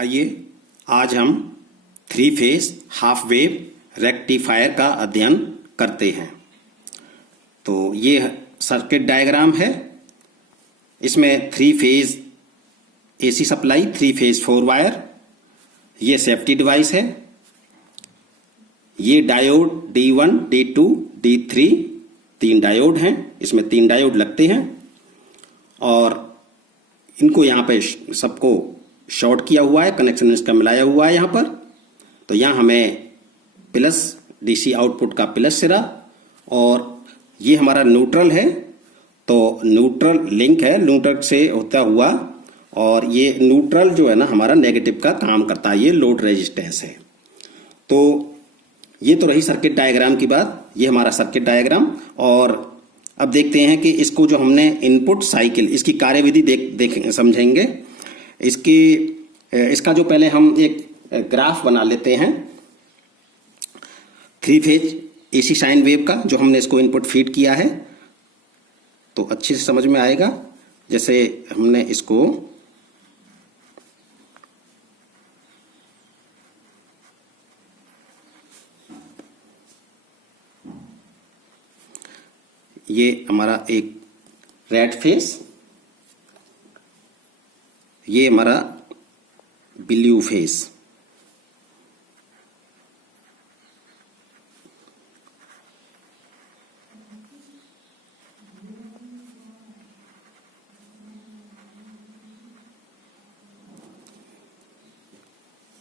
आइए आज हम three phase half wave rectifier का अध्ययन करते हैं। तो ये सर्किट डायग्राम है। इसमें three phase AC supply, three phase 4 wire, ये सेफ्टी डिवाइस है। ये डायोड D1, D2, D3 तीन डायोड हैं। इसमें तीन डायोड लगते हैं और इनको यहाँ पे सबको शॉर्ट किया हुआ है, कनेक्शन इसका मिलाया हुआ है यहाँ पर। तो यहाँ हमें प्लस डीसी आउटपुट का प्लस सिरा और ये हमारा न्यूट्रल है। तो न्यूट्रल लिंक है, न्यूट्रल से होता हुआ, और ये न्यूट्रल जो है ना हमारा नेगेटिव का काम करता है, ये लोड रेजिस्टेंस है। तो ये तो रही सर्किट डायग्राम की बात, ये हमारा सर्किट डायग्राम। और अब देखते हैं कि इसको जो हमने इनपुट साइकिल, इसकी कार्यविधि देख समझेंगे। इसका जो पहले हम एक ग्राफ बना लेते हैं three phase AC sine wave का, जो हमने इसको इनपुट फीड किया है तो अच्छे से समझ में आएगा। जैसे हमने इसको ये हमारा एक रेड फेस, ये हमारा ब्लू फेस,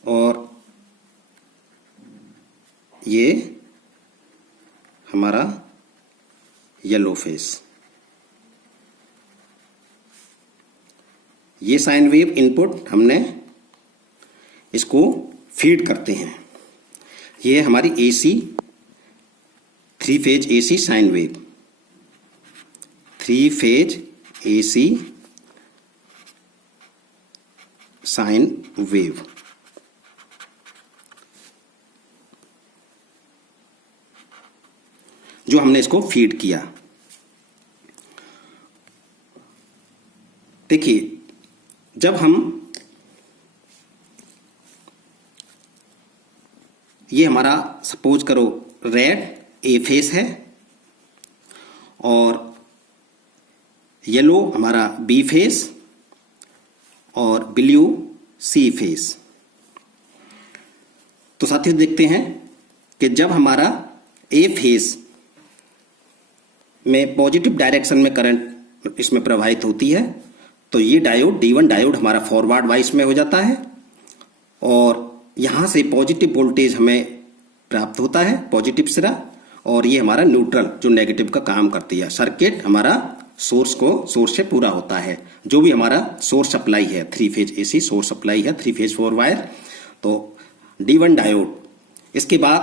और ये हमारा येलो फेस। ये साइन वेव इनपुट हमने इसको फीड करते हैं। ये हमारी AC three phase AC sine wave, three phase AC sine wave. जो हमने इसको फीड किया। देखिए, जब हम ये हमारा सपोज करो रेड ए फेस है और येलो हमारा बी फेस और ब्लू सी फेस। तो साथियों देखते हैं कि जब हमारा ए फेस में पॉजिटिव डायरेक्शन में करंट इसमें प्रवाहित होती है तो ये डायोड D1 डायोड हमारा फॉरवर्ड वाइस में हो जाता है और यहाँ से पॉजिटिव वोल्टेज हमें प्राप्त होता है, पॉजिटिव सिरा। और ये हमारा न्यूट्रल जो नेगेटिव का काम करती है। सर्किट हमारा सोर्स से पूरा होता है। जो भी हमारा सोर्स सप्लाई है, three phase AC source supply है, थ्री फेज 4 वायर। तो D1 डायोड, इसके बाद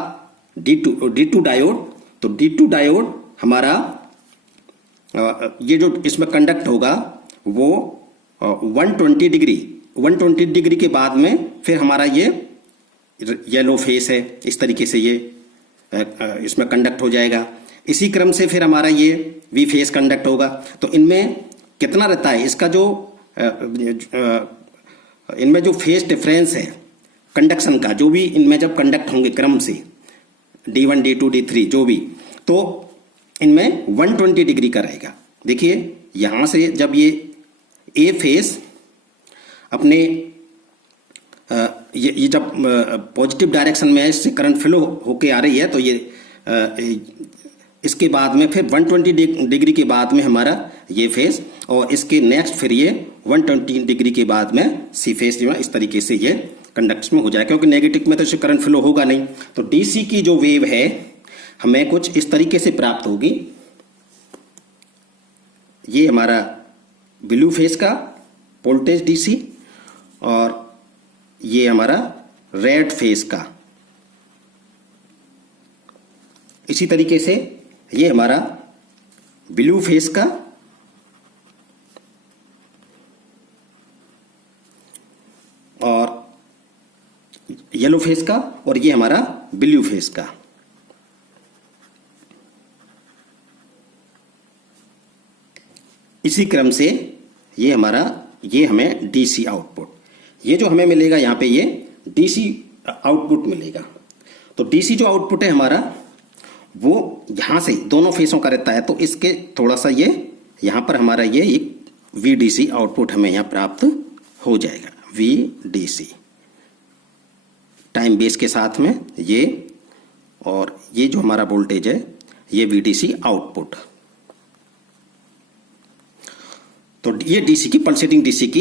D2 डायोड। तो D2 डायोड हमारा ये जो इसमें कंडक्ट होगा वो 120 डिग्री के बाद में फिर हमारा ये येलो फेस है। इस तरीके से ये इसमें कंडक्ट हो जाएगा। इसी क्रम से फिर हमारा ये वी फेस कंडक्ट होगा। तो इनमें कितना रहता है, इसका जो इनमें जो फेस डिफरेंस है कंडक्शन का, जो भी इनमें जब कंडक्ट होंगे क्रम से D1, D2, D3 जो भी, तो इनमें 120 डिग्री का रहेगा। देखिए यहां से जब ये ए फेस अपने ये जब पॉजिटिव डायरेक्शन में इससे करंट फ्लो होके आ रही है तो ये इसके बाद में फिर 120 डिग्री के बाद में हमारा ये फेस, और इसके नेक्स्ट फिर ये 120 डिग्री के बाद में सी फेस जो है इस तरीके से ये कंडक्शन में हो जाए, क्योंकि नेगेटिव में तो इससे करंट फ्लो होगा नहीं। तो डीसी की जो वेव है हमें कुछ इस तरीके से प्राप्त होगी। ये हमारा ब्लू फेस का वोल्टेज डीसी और ये हमारा रेड फेस का। इसी तरीके से ये हमारा ब्लू फेस का और येलो फेस का, और ये हमारा ब्लू फेस का। इसी क्रम से ये हमारा, ये हमें डीसी आउटपुट, ये जो हमें मिलेगा यहाँ पे ये डीसी आउटपुट मिलेगा। तो डीसी जो आउटपुट है हमारा वो यहाँ से दोनों फेसों का रहता है, तो इसके थोड़ा सा ये यहाँ पर हमारा ये एक VDC आउटपुट हमें यहाँ प्राप्त हो जाएगा। VDC टाइम बेस के साथ में ये, और ये जो हमारा वोल्टेज है ये VDC आउटपुट। तो ये डीसी की पल्सेटिंग डीसी की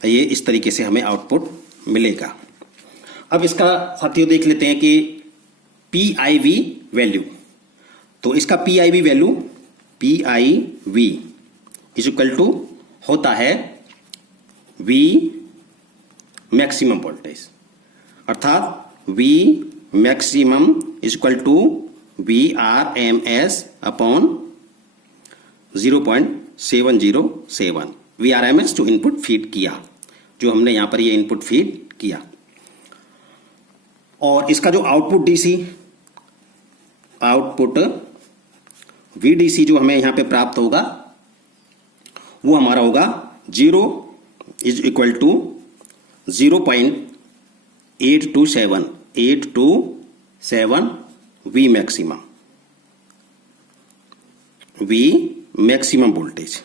ये इस तरीके से हमें आउटपुट मिलेगा। अब इसका साथियों देख लेते हैं कि PIV वैल्यू। तो इसका PIV value PIV is equal to होता है V मैक्सिमम वोल्टेज, अर्थात V maximum is equal to VRMS upon 0.707। VRMS जो इनपुट फीड किया, जो हमने यहां पर ये इनपुट फीड किया, और इसका जो आउटपुट डीसी आउटपुट VDC जो हमें यहां पे प्राप्त होगा वो हमारा होगा 0 is equal to 0.827 V maximum, V maximum voltage,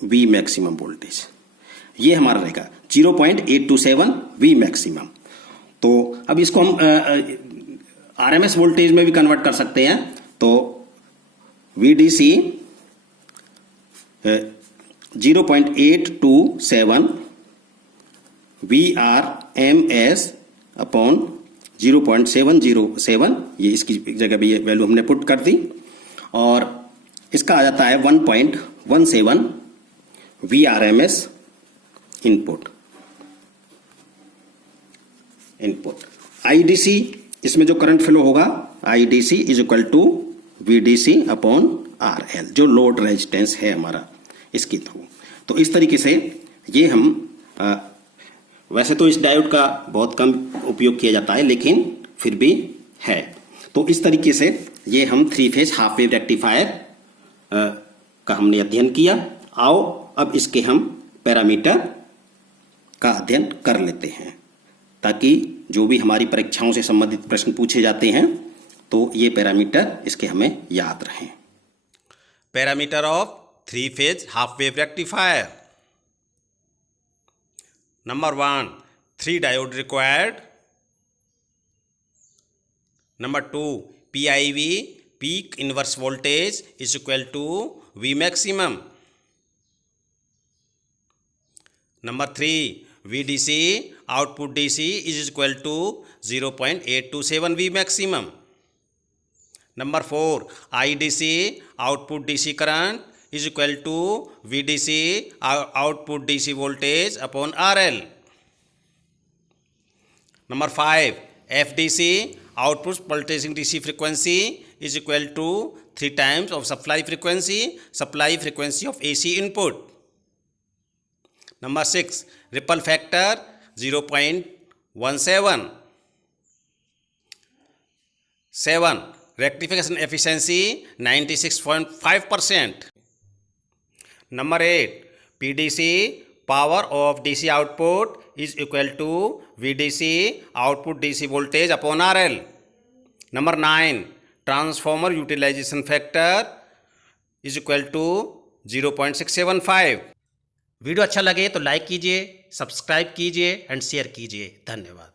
V maximum voltage ये हमारा रहेगा 0.827 V मैक्सिमम। तो अब इसको हम RMS वोल्टेज में भी कन्वर्ट कर सकते हैं। तो VDC 0.827 VRMS अपॉन 0.707, ये इसकी जगह भी ये वैल्यू हमने पुट कर दी, और इसका आ जाता है 1.17 VRMS इनपुट। IDC इसमें जो करंट फ्लो होगा IDC is equal to VDC upon RL, जो लोड रेजिस्टेंस है हमारा इसके थ्रू। तो इस तरीके से ये हम वैसे तो इस डायोड का बहुत कम उपयोग किया जाता है, लेकिन फिर भी है। तो इस तरीके से ये हम 3 फेज हाफ वेव रेक्टिफायर का हमने अध्ययन किया। आओ अब इसके हम पैरामीटर का अध्ययन कर लेते हैं, ताकि जो भी हमारी परीक्षाओं से संबंधित प्रश्न पूछे जाते हैं तो ये पैरामीटर इसके हमें याद रहें। Parameter of 3 phase half wave rectifier. Number 1, 3 diode required. Number 2, PIV peak inverse voltage is equal to V maximum. Number 3, VDC output DC is equal to 0.827 V maximum. Number 4, IDC output DC current is equal to VDC output DC voltage upon RL. Number 5, FDC output pulsing DC frequency is equal to 3 times of supply frequency of AC input. Number 6, ripple factor 0.17. 7, rectification efficiency 96.5%. Number 8, PDC power of DC output is equal to VDC output DC voltage upon RL. Number 9, transformer utilization factor is equal to 0.675. Video अच्छा लगे तो like कीजिए, subscribe कीजिए and share कीजिए। धन्यवाद।